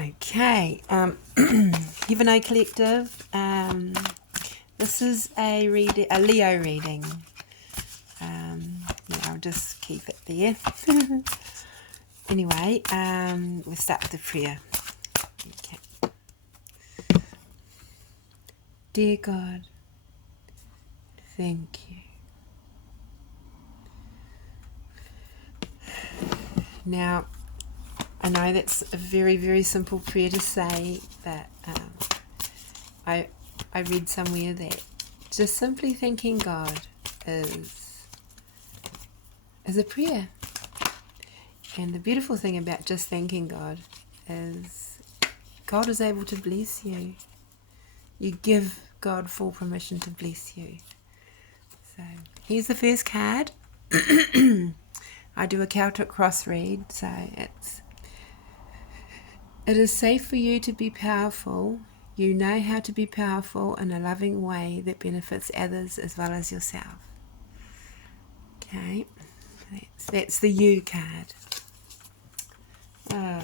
Okay, Heaven Collective. This is a Leo reading. Yeah, I'll just keep it there. Anyway, we'll start with the prayer. Okay. Dear God, thank you. Now, I know that's a very, very simple prayer to say, but I read somewhere that just simply thanking God is a prayer. And the beautiful thing about just thanking God is God is able to bless you. You give God full permission to bless you. So here's the first card. I do a Celtic cross read, so it is safe for you to be powerful. You know how to be powerful in a loving way that benefits others as well as yourself. Okay, that's the You card. Okay.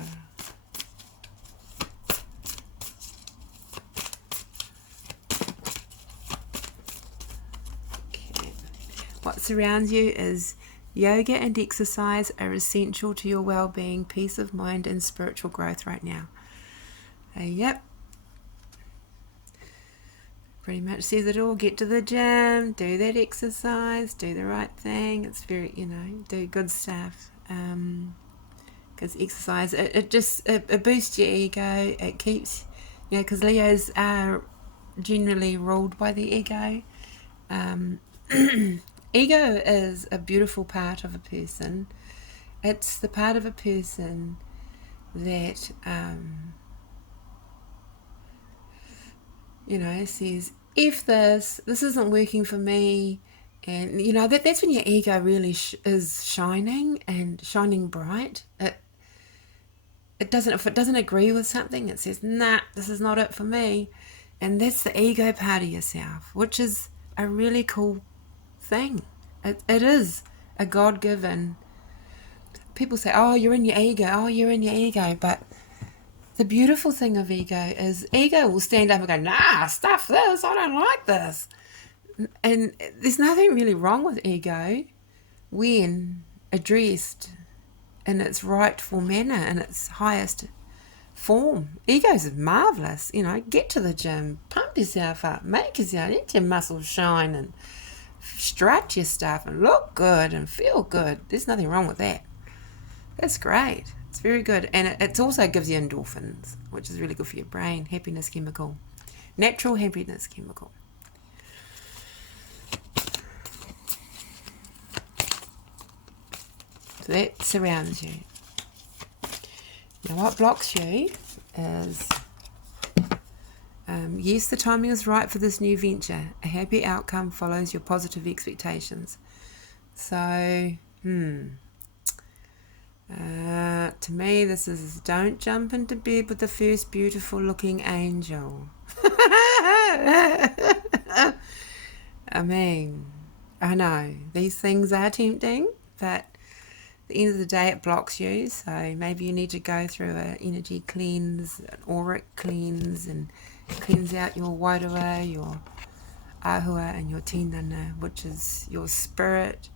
What surrounds you is yoga and exercise are essential to your well-being, peace of mind, and spiritual growth right now. Yep. Pretty much says it all. Get to the gym, do that exercise, do the right thing. It's very, do good stuff. Because exercise, it boosts your ego. It keeps, because Leos are generally ruled by the ego. Ego is a beautiful part of a person. It's the part of a person that, says, if this isn't working for me, and, that's when your ego really is shining and shining bright. If it doesn't agree with something, it says, nah, this is not it for me. And that's the ego part of yourself, which is a really cool thing. It is a God-given. People say, oh, you're in your ego, but the beautiful thing of ego is ego will stand up and go, nah, stuff this, I don't like this. And there's nothing really wrong with ego when addressed in its rightful manner, in its highest form. Ego's marvellous, get to the gym, pump yourself up, let your muscles shine and strut your stuff and look good and feel good. There's nothing wrong with that. That's great. It's very good. And it also gives you endorphins, which is really good for your brain. Happiness chemical. Natural happiness chemical. So that surrounds you. Now what blocks you is, yes, the timing is right for this new venture. A happy outcome follows your positive expectations. So, to me, this is don't jump into bed with the first beautiful looking angel. I mean, I know these things are tempting, but at the end of the day it blocks you. So maybe you need to go through an energy cleanse, an auric cleanse, and cleanse out your wairua, your ahua, and your tinana, which is your spirit,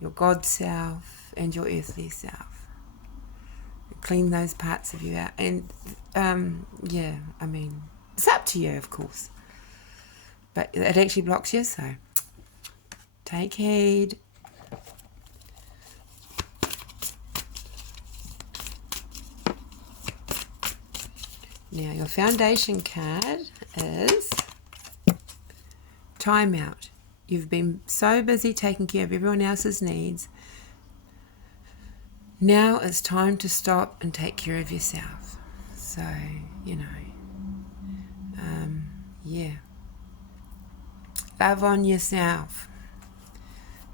your God self, and your earthly self. Clean those parts of you out. And it's up to you, of course, but it actually blocks you, so take heed. Now your foundation card is timeout. You've been so busy taking care of everyone else's needs. Now it's time to stop and take care of yourself. So, love on yourself.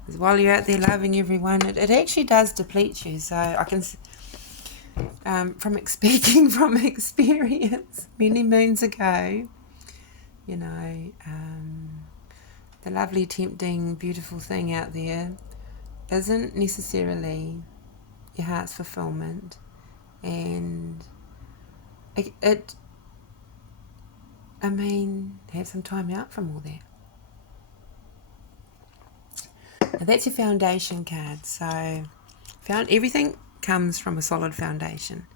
Because while you're out there loving everyone, it actually does deplete you. So I can, speaking from experience, many moons ago, the lovely, tempting, beautiful thing out there isn't necessarily your heart's fulfillment, and have some time out from all that. Now that's your foundation card. So everything comes from a solid foundation.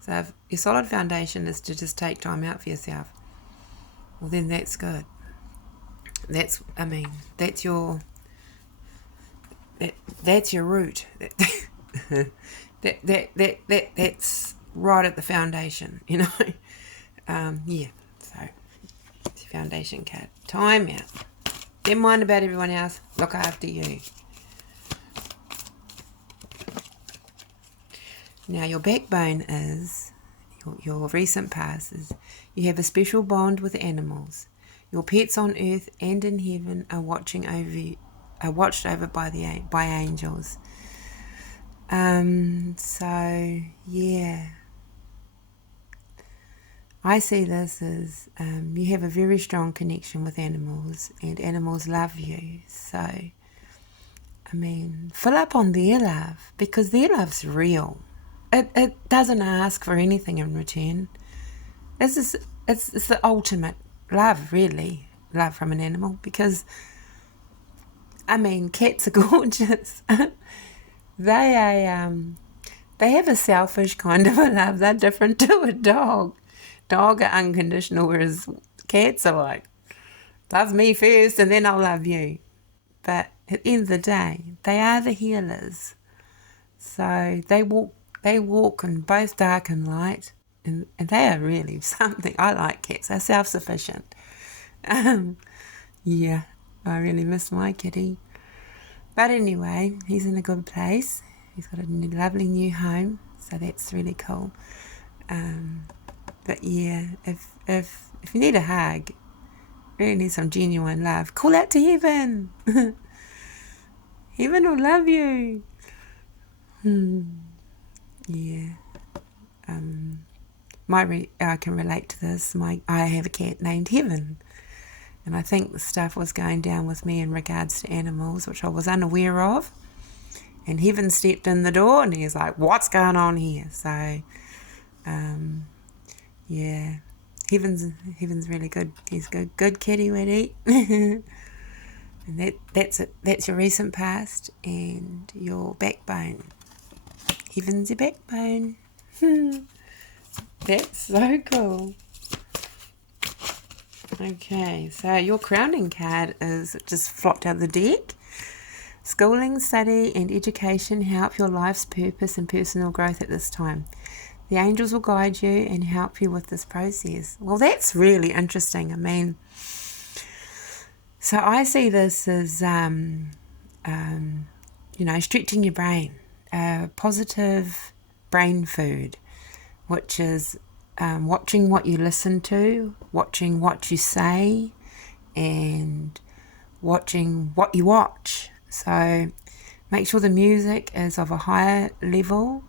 So if your solid foundation is to just take time out for yourself, well then that's good. That's your root. That's right at the foundation, yeah. So it's your foundation card. Time out. Don't mind about everyone else. Look after you. Now your backbone is your recent past is you have a special bond with animals. Your pets on earth and in heaven are watched over by angels. So yeah, I see this as you have a very strong connection with animals, and animals love you. So fill up on their love, because their love's real. It doesn't ask for anything in return. It's the ultimate love, really, love from an animal, because cats are gorgeous. They have a selfish kind of a love. They're different to a dog. Dog are unconditional, whereas cats are like, love me first and then I'll love you. But at the end of the day, they are the healers. So they walk in both dark and light, and they are really something. I like cats. They're self-sufficient. Yeah, I really miss my kitty. But anyway, he's in a good place. He's got a lovely new home, so that's really cool. But yeah, if you need a hug, really need some genuine love, call out to heaven. Heaven will love you. Yeah. I can relate to this. I have a cat named Heaven, and I think the stuff was going down with me in regards to animals, which I was unaware of. And Heaven stepped in the door, and he's like, "What's going on here?" So, yeah, Heaven's really good. He's good kitty, would eat. And that's it. That's your recent past and your backbone. Heaven's your backbone. That's so cool. Okay, so your crowning card is just flopped out of the deck. Schooling, study and education help your life's purpose and personal growth at this time. The angels will guide you and help you with this process. Well, that's really interesting. So I see this as, stretching your brain, positive brain food, which is watching what you listen to, watching what you say, and watching what you watch. So make sure the music is of a higher level.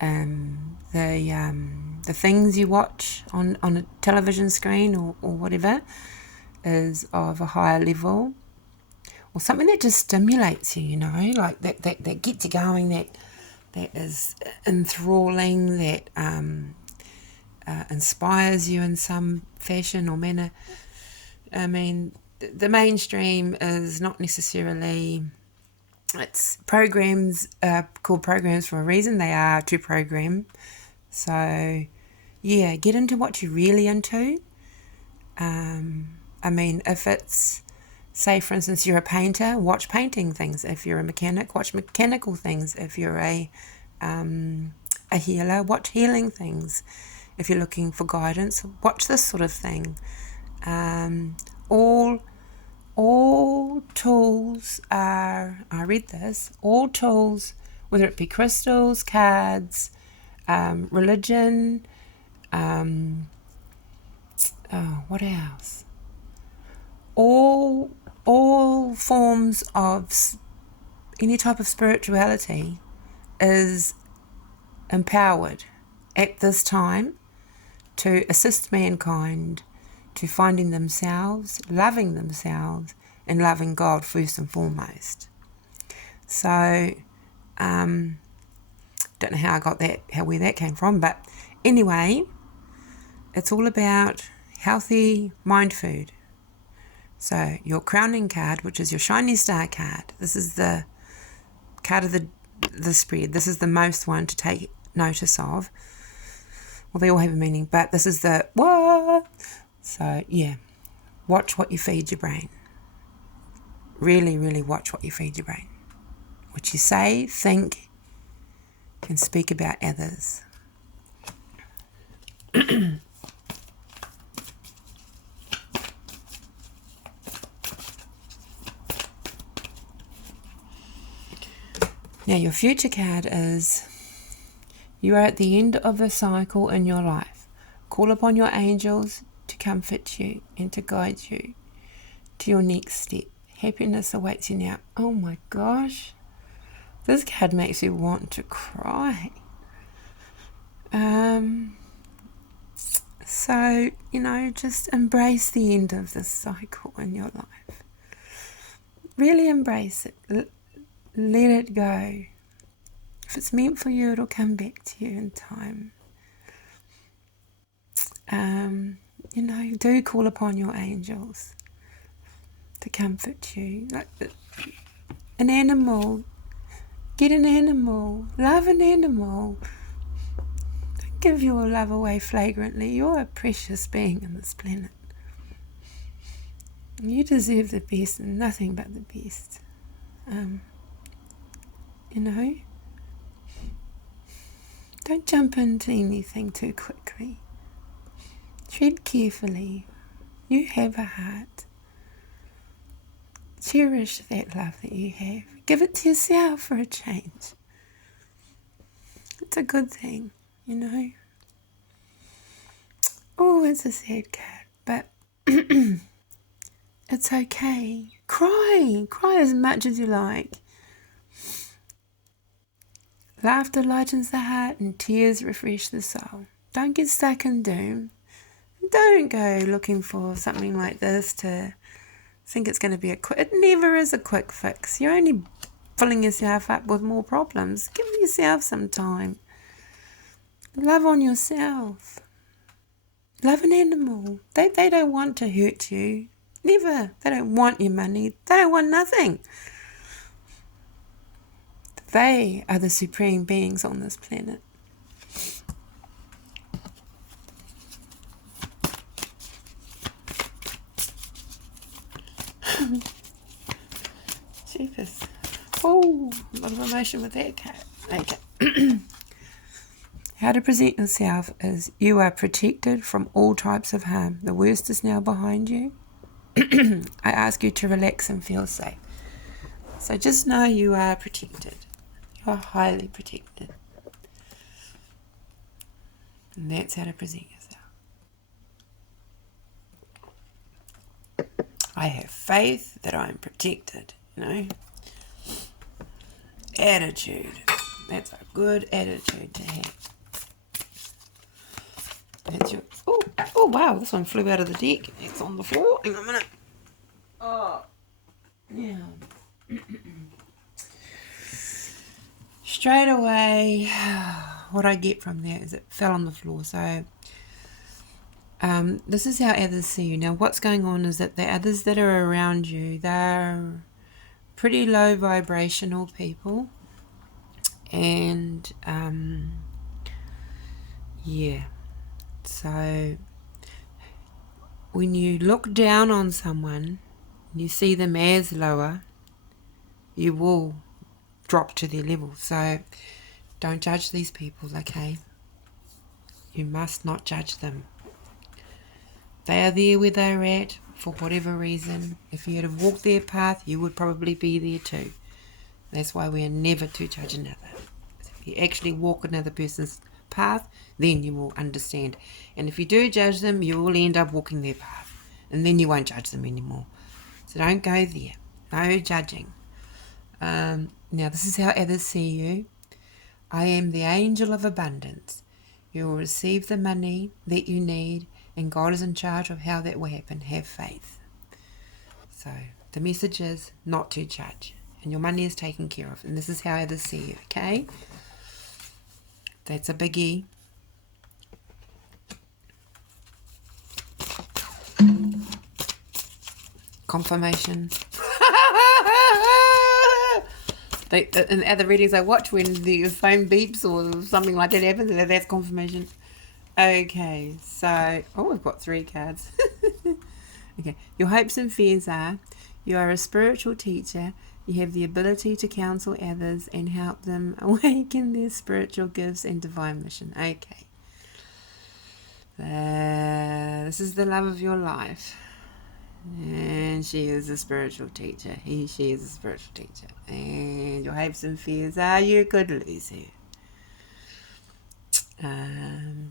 The things you watch on a television screen or whatever is of a higher level, or something that just stimulates you, like that gets you going, that is enthralling, that inspires you in some fashion or manner. The mainstream is not necessarily, it's programs called programs for a reason. They are to program. So yeah, get into what you're really into. If it's, say for instance, you're a painter, watch painting things. If you're a mechanic, watch mechanical things. If you're a healer, watch healing things. If you're looking for guidance, watch this sort of thing. All tools are, I read this, all tools, whether it be crystals, cards, religion, what else? All forms of any type of spirituality is empowered at this time to assist mankind to finding themselves, loving themselves, and loving God first and foremost. So, don't know how I got that, where that came from, but anyway, it's all about healthy mind food. So your crowning card, which is your shiny star card, this is the card of the spread. This is the most one to take notice of. Well, they all have a meaning, but this is the what? So yeah, watch what you feed your brain. Really, really watch what you feed your brain. What you say, think, and speak about others. Now your future card is, you are at the end of a cycle in your life. Call upon your angels to comfort you and to guide you to your next step. Happiness awaits you now. Oh my gosh. This card makes you want to cry. So, just embrace the end of this cycle in your life. Really embrace it. Let it go. If it's meant for you, it'll come back to you in time. Do call upon your angels to comfort you. Like an animal. Get an animal. Love an animal. Don't give your love away flagrantly. You're a precious being on this planet. You deserve the best and nothing but the best. Don't jump into anything too quickly. Tread carefully. You have a heart. Cherish that love that you have. Give it to yourself for a change. It's a good thing, Oh, it's a sad card, but it's okay. Cry as much as you like. Laughter lightens the heart and tears refresh the soul. Don't get stuck in doom. Don't go looking for something like this to think it's going to be it never is a quick fix. You're only filling yourself up with more problems. Give yourself some time. Love on yourself. Love an animal. They don't want to hurt you. Never. They don't want your money. They don't want nothing. They are the supreme beings on this planet. Jeepers. Oh, a lot of emotion with that cat. Okay. How to present yourself is, you are protected from all types of harm. The worst is now behind you. I ask you to relax and feel safe. So just know you are protected. You are highly protected. And that's how to present yourself. I have faith that I am protected, Attitude. That's a good attitude to have. That's your... Oh, wow, this one flew out of the deck. It's on the floor. Hang on a minute. Oh, yeah. Straight away, what I get from that is it fell on the floor. So this is how others see you. Now, what's going on is that the others that are around you, they're pretty low vibrational people. And, so when you look down on someone, you see them as lower, you will drop to their level. So don't judge these people, okay? You must not judge them. They are there where they're at for whatever reason. If you had have walked their path, you would probably be there too. That's why we are never to judge another. If you actually walk another person's path, then you will understand. And if you do judge them, you will end up walking their path. And then you won't judge them anymore. So don't go there. No judging. Now this is how others see you. I am the angel of abundance. You will receive the money that you need, and God is in charge of how that will happen. Have faith. So the message is not to judge, and your money is taken care of. And this is how others see you, okay? That's a biggie. confirmation. In the other readings I watch, when the phone beeps or something like that happens, that's confirmation. Okay, so we've got 3 cards. Okay, your hopes and fears are: you are a spiritual teacher. You have the ability to counsel others and help them awaken their spiritual gifts and divine mission. Okay. This is the love of your life. And she is a spiritual teacher. She is a spiritual teacher. And your hopes and fears are: you could lose her.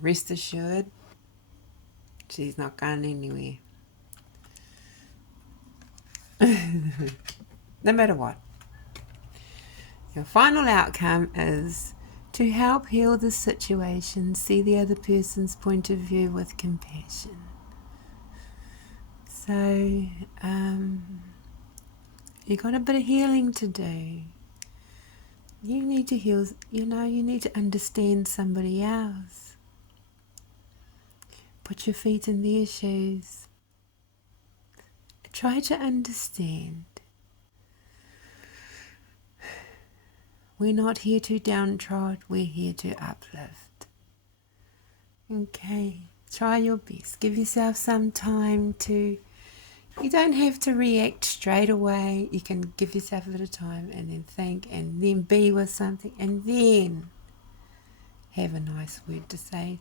Rest assured, she's not going anywhere. No matter what. Your final outcome is to help heal the situation, see the other person's point of view with compassion. So, you got a bit of healing to do. You need to heal, you need to understand somebody else. Put your feet in their shoes. Try to understand. We're not here to downtrod, we're here to uplift. Okay, try your best. Give yourself some time to, you don't have to react straight away. You can give yourself a bit of time and then think and then be with something and then have a nice word to say.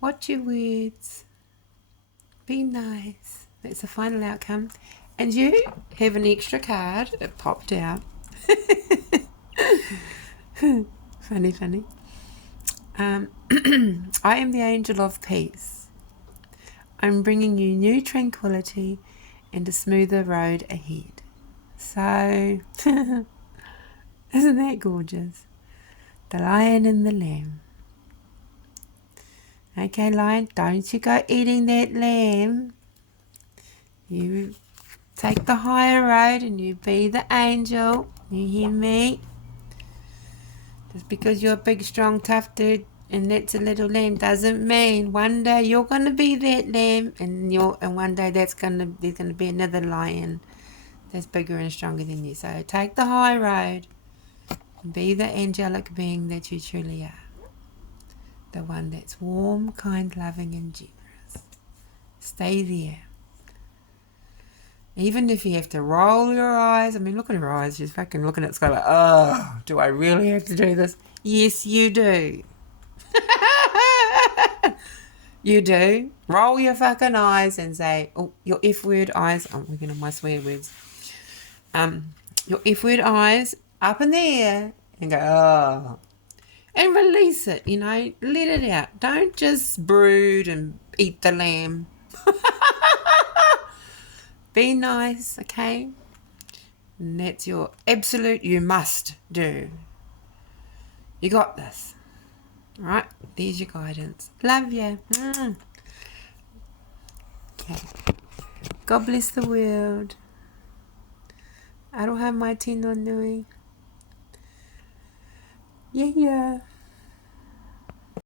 Watch your words. Be nice. That's the final outcome. And you have an extra card. It popped out. Funny. I am the angel of peace. I'm bringing you new tranquility and a smoother road ahead. So, isn't that gorgeous? The lion and the lamb. Okay, lion, don't you go eating that lamb. You take the higher road and you be the angel. You hear me? Just because you're a big, strong, tough dude and that's a little lamb doesn't mean one day you're going to be that lamb and one day there's going to be another lion that's bigger and stronger than you. So take the high road and be the angelic being that you truly are. The one that's warm, kind, loving and generous. Stay there. Even if you have to roll your eyes. I mean, look at her eyes. She's fucking looking at the sky like, oh, do I really have to do this? Yes, you do. You do. Roll your fucking eyes and say, oh, your F-word eyes. I'm working on my swear words. Your F-word eyes up in the air and go, oh. And release it, let it out. Don't just brood and eat the lamb. Be nice, okay? And that's your absolute you must do. You got this. All right? There's your guidance. Love you. Okay. God bless the world. Aroha mai tino nui. Yeah.